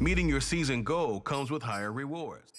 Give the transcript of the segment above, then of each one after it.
Meeting your season goal comes with higher rewards.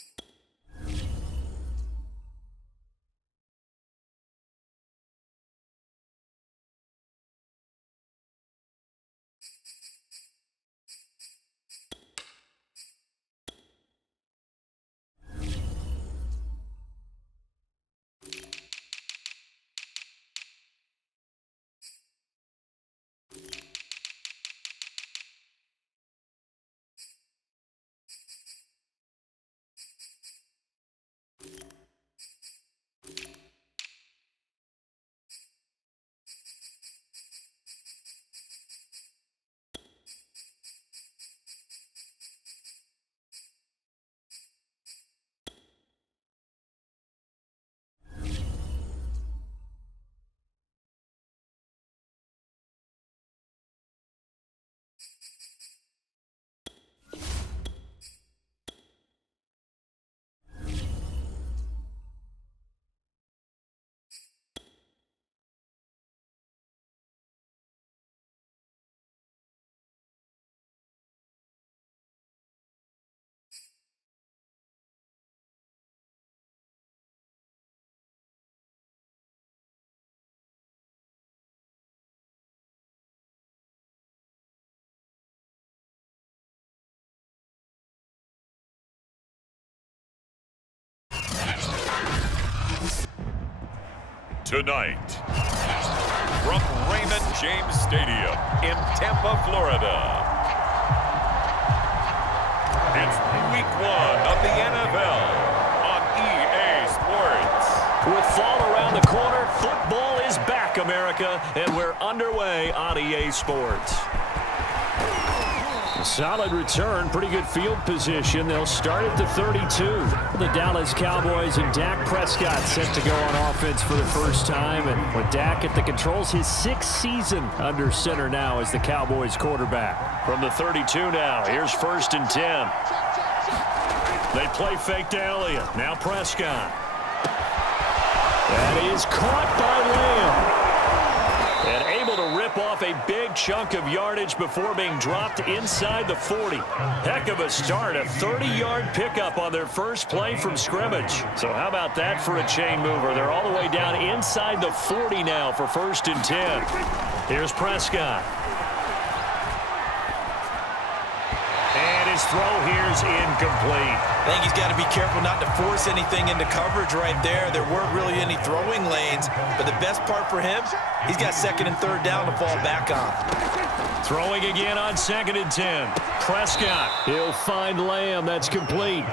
Tonight, from Raymond James Stadium in Tampa, Florida, it's Week 1 of the NFL on EA Sports. With fall around the corner, football is back, America, and we're underway on EA Sports. Solid return, pretty good field position. They'll start at the 32. The Dallas Cowboys and Dak Prescott set to go on offense for the first time. And with Dak at the controls, his 6th season under center now as the Cowboys quarterback. From the 32 now, here's 1st and 10. They play fake to Elliott. Now Prescott. That is caught by Lamb. And able to rip off a big chunk of yardage before being dropped inside the 40. Heck of a start, a 30-yard pickup on their first play from scrimmage. So how about that for a chain mover? They're all the way down inside the 40 now for 1st and 10. Here's Prescott. And his throw here's incomplete. I think he's got to be careful not to force anything into coverage right there. There weren't really any throwing lanes, but the best part for him, he's got 2nd and 3rd down to fall back on. Throwing again on 2nd and 10. Prescott. He'll find Lamb. That's complete.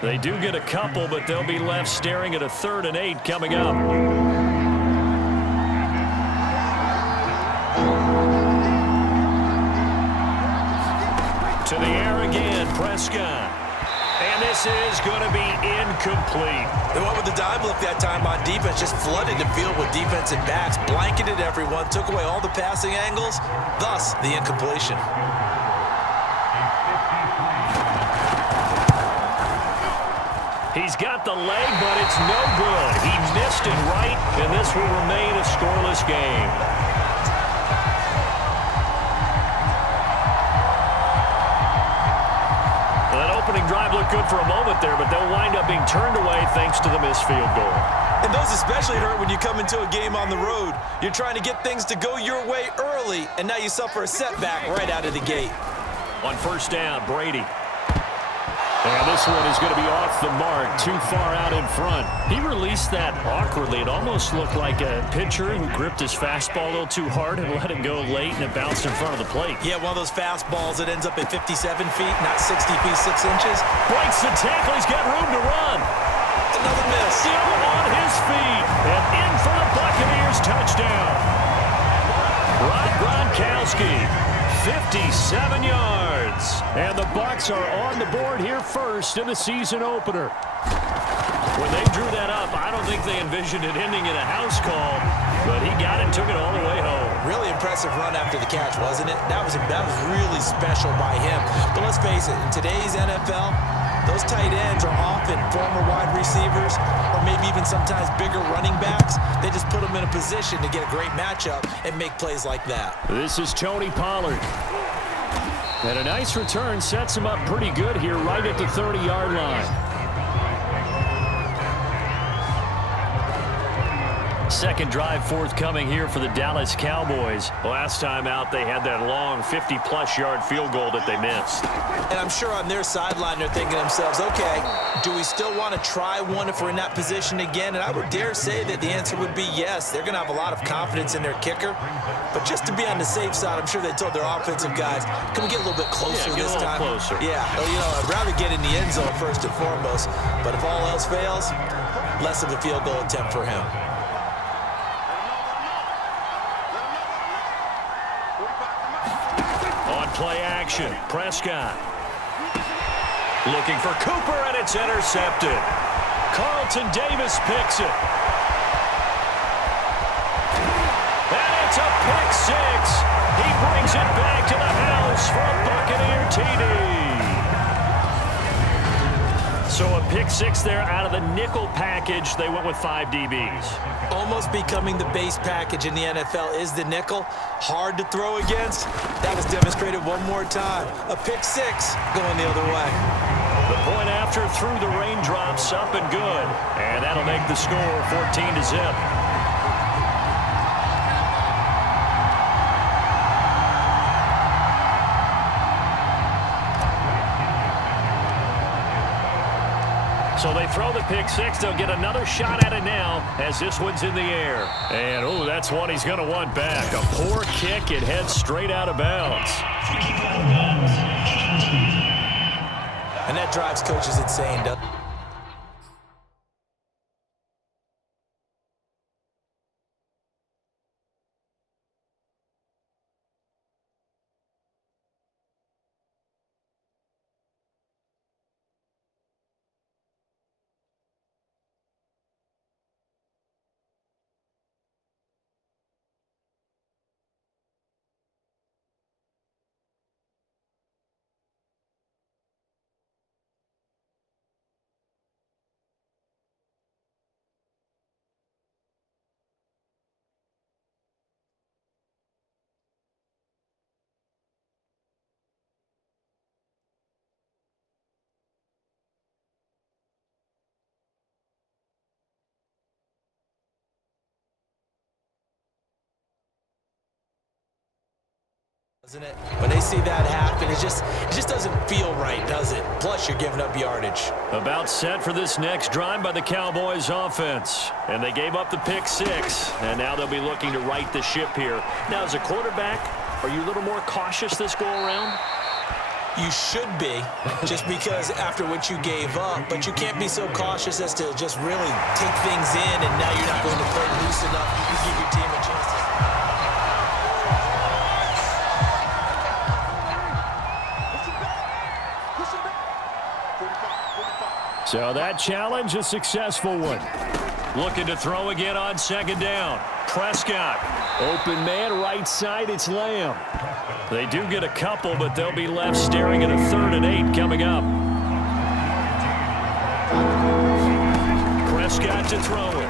They do get a couple, but they'll be left staring at a 3rd and 8 coming up. To the air again, Prescott. And this is going to be incomplete. They went with the dime look that time on defense, just flooded the field with defensive backs, blanketed everyone, took away all the passing angles, thus the incompletion. He's got the leg, but it's no good. He missed it right, and this will remain a scoreless game. Drive looked good for a moment there, but they'll wind up being turned away thanks to the missed field goal. And those especially hurt when you come into a game on the road. You're trying to get things to go your way early, and now you suffer a setback right out of the gate. On 1st down, Brady. And this one is going to be off the mark, too far out in front. He released that awkwardly. It almost looked like a pitcher who gripped his fastball a little too hard and let it go late, and it bounced in front of the plate. Yeah, one of those fastballs that ends up at 57 feet, not 60 feet, 6 inches. Breaks the tackle. He's got room to run. Another miss. Still on his feet. And in for the Buccaneers touchdown. Rob Gronkowski, 57 yards. And the Bucs are on the board here first in the season opener. When they drew that up, I don't think they envisioned it ending in a house call, but he got it and took it all the way home. Really impressive run after the catch, wasn't it? That was really special by him. But let's face it, in today's NFL, those tight ends are often former wide receivers or maybe even sometimes bigger running backs. They just put them in a position to get a great matchup and make plays like that. This is Tony Pollard. And a nice return sets him up pretty good here right at the 30-yard line. Second drive forthcoming here for the Dallas Cowboys. Last time out, they had that long 50-plus yard field goal that they missed. And I'm sure on their sideline, they're thinking to themselves, okay, do we still want to try one if we're in that position again? And I would dare say that the answer would be yes. They're going to have a lot of confidence in their kicker. But just to be on the safe side, I'm sure they told their offensive guys, can we get a little bit closer this time? Closer. Yeah, well, you know, I'd rather get in the end zone first and foremost. But if all else fails, less of a field goal attempt for him. Play action. Prescott looking for Cooper, and it's intercepted. Carlton Davis picks it. And it's a pick six. He brings it back to the house for a Buccaneer TD. So a pick six there out of the nickel package. They went with 5 DBs. Almost becoming the base package in the NFL is the nickel. Hard to throw against. That was demonstrated one more time. A pick six going the other way. The point after through the raindrops, up and good. And that'll make the score 14-0. So they throw the pick six. They'll get another shot at it now as this one's in the air. And, oh, that's one he's going to want back. A poor kick. It heads straight out of bounds. And that drives coaches insane, doesn't it? Doesn't it? When they see that happen, it just doesn't feel right, does it? Plus, you're giving up yardage. About set for this next drive by the Cowboys offense. And they gave up the pick six, and now they'll be looking to right the ship here. Now, as a quarterback, are you a little more cautious this go-around? You should be, just because after what you gave up, but you can't be so cautious as to just really take things in, and now you're not going to play loose enough. You give your team a chance to... So that challenge, a successful one. Looking to throw again on second down. Prescott. Open man, right side, it's Lamb. They do get a couple, but they'll be left staring at a 3rd and 8 coming up. Prescott to throw it.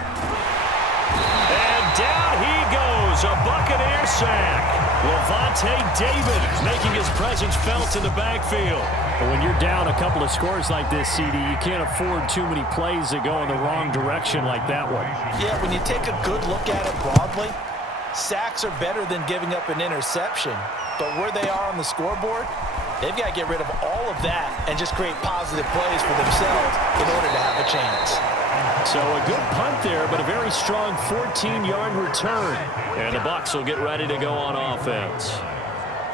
And down he goes, a Buccaneer sack. Levante David making his presence felt in the backfield. But when you're down a couple of scores like this, CD, you can't afford too many plays that go in the wrong direction like that one. Yeah, when you take a good look at it broadly, sacks are better than giving up an interception. But where they are on the scoreboard, they've got to get rid of all of that and just create positive plays for themselves in order to have a chance. So a good punt there, but a very strong 14-yard return. And the Bucs will get ready to go on offense.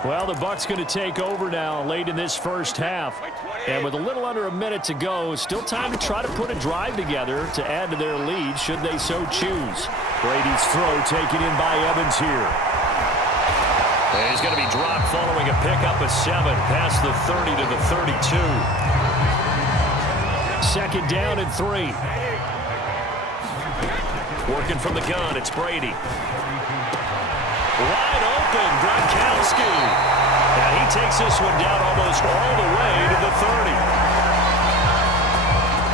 Well, the Bucs going to take over now late in this first half. And with a little under a minute to go, still time to try to put a drive together to add to their lead should they so choose. Brady's throw taken in by Evans here. And he's going to be dropped following a pickup of 7 past the 30 to the 32. Second down and 3. Working from the gun, it's Brady. Wide open, Gronkowski. And he takes this one down almost all the way to the 30.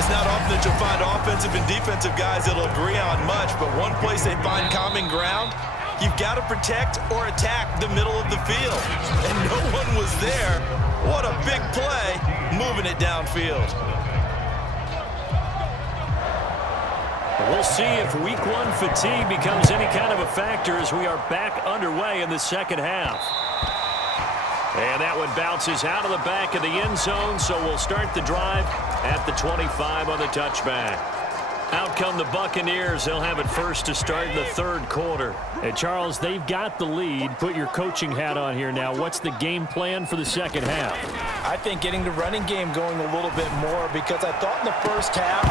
It's not often that you'll find offensive and defensive guys that'll agree on much, but one place they find common ground, You've got to protect or attack the middle of the field. And no one was there. What a big play, moving it downfield. We'll see if week one fatigue becomes any kind of a factor as we are back underway in the second half. And that one bounces out of the back of the end zone, so we'll start the drive at the 25 on the touchback. Out come the Buccaneers. They'll have it first to start the third quarter. Hey, Charles, they've got the lead. Put your coaching hat on here now. What's the game plan for the second half? I think getting the running game going a little bit more, because I thought in the first half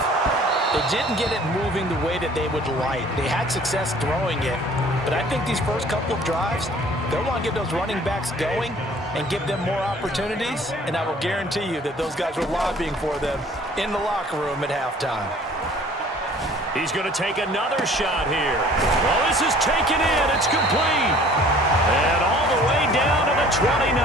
they didn't get it moving the way that they would like. They had success throwing it, but I think these first couple of drives, they'll want to get those running backs going and give them more opportunities, and I will guarantee you that those guys were lobbying for them in the locker room at halftime. He's going to take another shot here. Well, this is taken in. It's complete. And all the way down to the 29.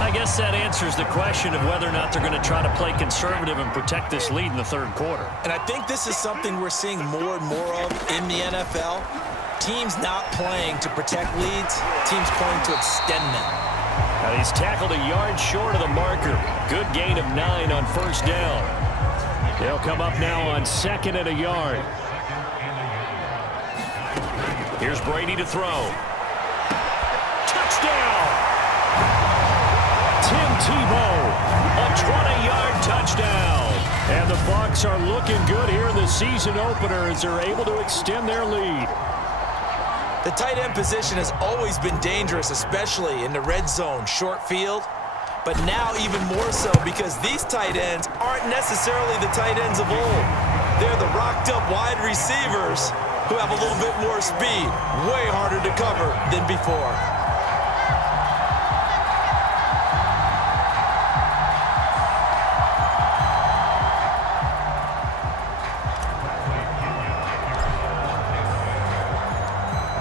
I guess that answers the question of whether or not they're going to try to play conservative and protect this lead in the third quarter. And I think this is something we're seeing more and more of in the NFL. Teams not playing to protect leads, teams playing to extend them. Now he's tackled a yard short of the marker. Good gain of 9 on first down. They'll come up now on second and a yard. Here's Brady to throw. Touchdown! Tim Tebow, a 20-yard touchdown. And the Bucs are looking good here in the season opener as they're able to extend their lead. The tight end position has always been dangerous, especially in the red zone, short field. But now even more so, because these tight ends aren't necessarily the tight ends of old. They're the rocked-up wide receivers who have a little bit more speed, way harder to cover than before.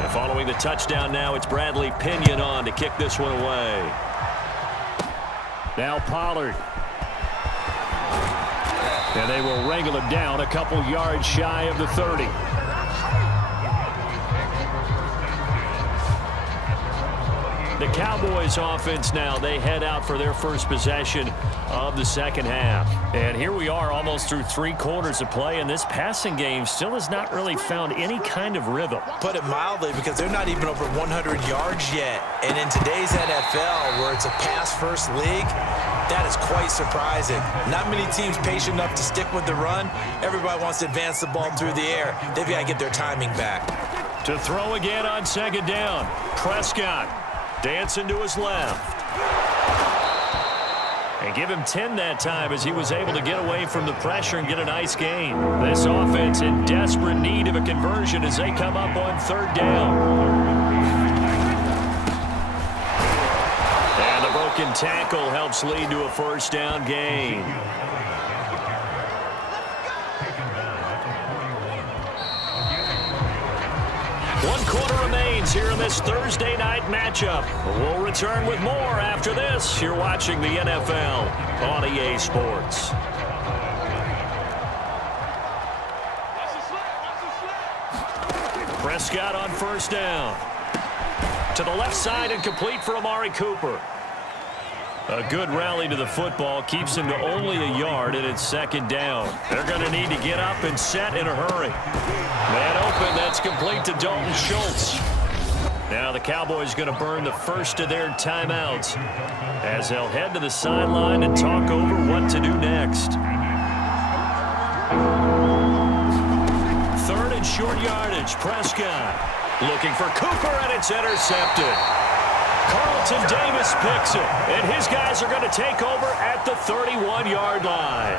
And following the touchdown now, it's Bradley Pinion on to kick this one away. Now Pollard. And they will wrangle him down a couple yards shy of the 30. The Cowboys offense now, they head out for their first possession of the second half. And here we are almost through 3 quarters of play, and this passing game still has not really found any kind of rhythm. Put it mildly, because they're not even over 100 yards yet. And in today's NFL, where it's a pass-first league, that is quite surprising. Not many teams patient enough to stick with the run. Everybody wants to advance the ball through the air. They've got to get their timing back. To throw again on second down. Prescott dancing to his left. And give him 10 that time as he was able to get away from the pressure and get a nice gain. This offense in desperate need of a conversion as they come up on third down. And the broken tackle helps lead to a first down gain. One quarter remains here in this Thursday night matchup. We'll return with more after this. You're watching the NFL on EA Sports. Prescott on first down. To the left side and complete for Amari Cooper. A good rally to the football keeps him to only a yard, and it's second down. They're going to need to get up and set in a hurry. Man open, that's complete to Dalton Schultz. Now the Cowboys going to burn the first of their timeouts as they'll head to the sideline and talk over what to do next. Third and short yardage, Prescott looking for Cooper, and it's intercepted. Carlton Davis picks it, and his guys are going to take over at the 31-yard line.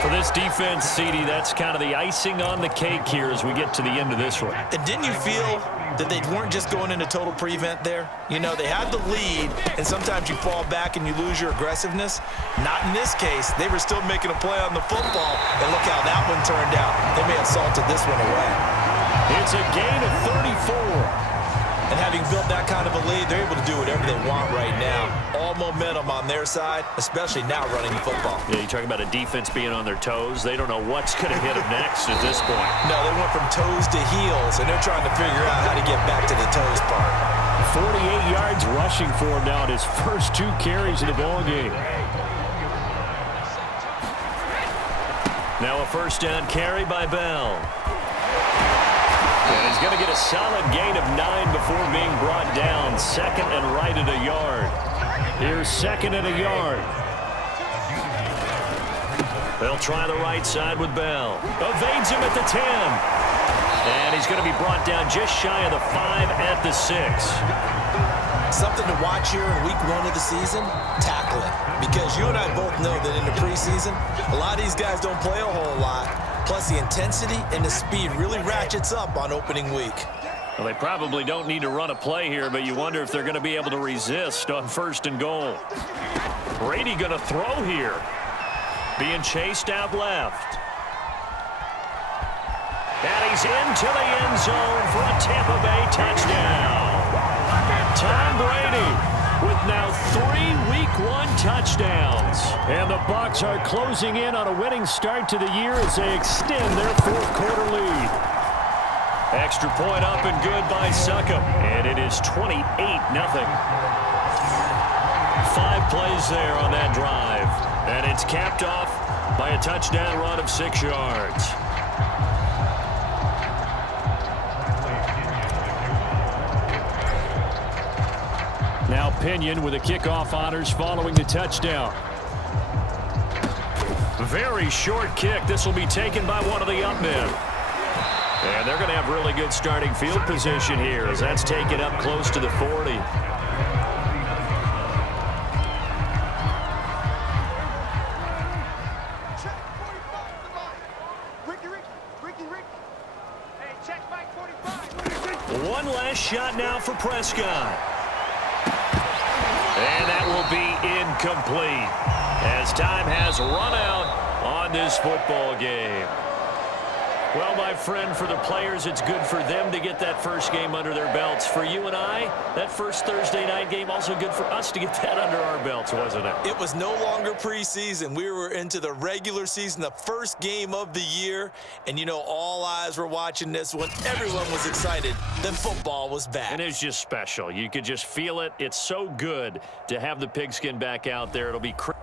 For this defense, CD, that's kind of the icing on the cake here as we get to the end of this one. And didn't you feel that they weren't just going into total prevent there? You know, they had the lead, and sometimes you fall back and you lose your aggressiveness. Not in this case. They were still making a play on the football, and look how that one turned out. They may have salted this one away. It's a gain of 34. And having built that kind of a lead, they're able to do whatever they want right now. All momentum on their side, especially now running the football. Yeah, you talk about a defense being on their toes. They don't know what's going to hit them next at this point. No, they went from toes to heels, and they're trying to figure out how to get back to the toes part. 48 yards rushing for him now at his first 2 carries in the ballgame. Now a first down carry by Bell. And he's going to get a solid gain of 9 before being brought down. Second and right at a yard. Here's second and a yard. They'll try the right side with Bell. Evades him at the 10. And he's going to be brought down just shy of the 5 at the 6. Something to watch here in week 1 of the season, tackling. Because you and I both know that in the preseason, a lot of these guys don't play a whole lot. Plus, the intensity and the speed really ratchets up on opening week. Well, they probably don't need to run a play here, but you wonder if they're going to be able to resist on first and goal. Brady going to throw here. Being chased out left. And he's into the end zone for a Tampa Bay touchdown. Tom Brady with now 3 Week 1 touchdowns. And the Bucs are closing in on a winning start to the year as they extend their 4th quarter lead. Extra point up and good by Succop. And it is 28-0. 5 plays there on that drive. And it's capped off by a touchdown run of 6 yards. Now Pinion with the kickoff honors following the touchdown. Very short kick. This will be taken by one of the up men. And they're going to have really good starting field position here as that's taken up close to the 40. One last shot now for Prescott. And that will be incomplete as time has run out on this football game. Well, my friend, for the players, it's good for them to get that first game under their belts. For you and I, that first Thursday night game, also good for us to get that under our belts, wasn't it? It was no longer preseason. We were into the regular season, the first game of the year. And, you know, all eyes were watching this one. Everyone was excited that football was back. And it's just special. You could just feel it. It's so good to have the pigskin back out there. It'll be crazy.